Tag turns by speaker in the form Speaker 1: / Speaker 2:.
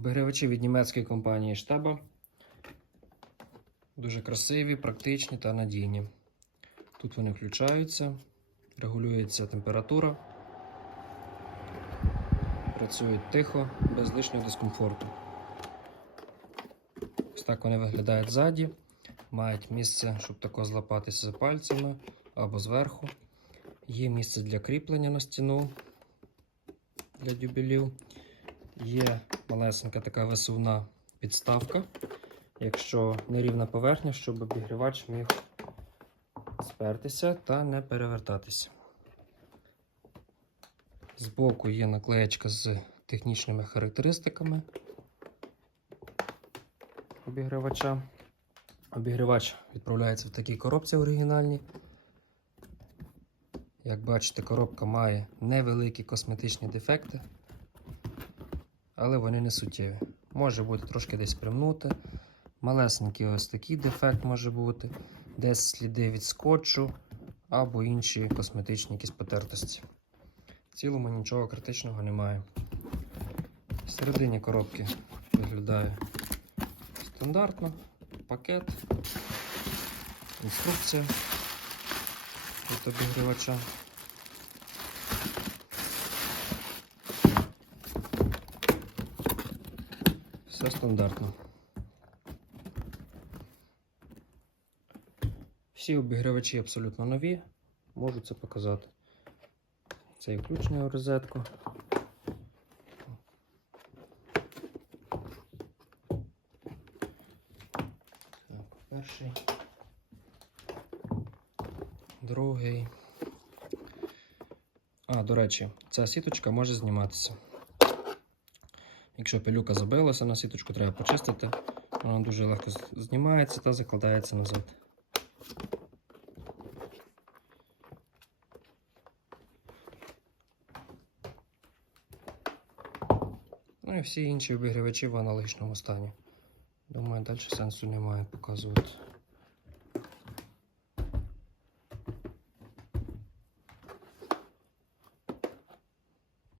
Speaker 1: Обігрівачі від німецької компанії Штаба. Дуже красиві, практичні та надійні. Тут вони включаються, регулюється температура, працюють тихо, без лишнього дискомфорту. Ось так вони виглядають ззаді. Мають місце, щоб тако злапатися за пальцями або зверху. Є місце для кріплення на стіну для дюбелів. Є малесенька така висувна підставка, якщо нерівна поверхня, щоб обігрівач міг спертися та не перевертатися. Збоку є наклеєчка з технічними характеристиками обігрівача. Обігрівач відправляється в такій коробці оригінальній. Як бачите, коробка має невеликі косметичні дефекти, але вони не суттєві. Може бути трошки десь примнути. Малесенький ось такий дефект може бути, десь сліди від скотчу або інші косметичні якісь потертості. В цілому нічого критичного немає. В середині коробки виглядає стандартно, пакет, інструкція від обігрівача. Все стандартно. Всі обігрівачі абсолютно нові, можу це показати. Це і включення в розетку. Так, перший. Другий. А, до речі, ця сіточка може зніматися. Якщо пилюка забилася на сіточку, треба почистити. Вона дуже легко знімається та закладається назад. Ну і всі інші обігрівачі в аналогічному стані. Думаю, далі сенсу немає показувати.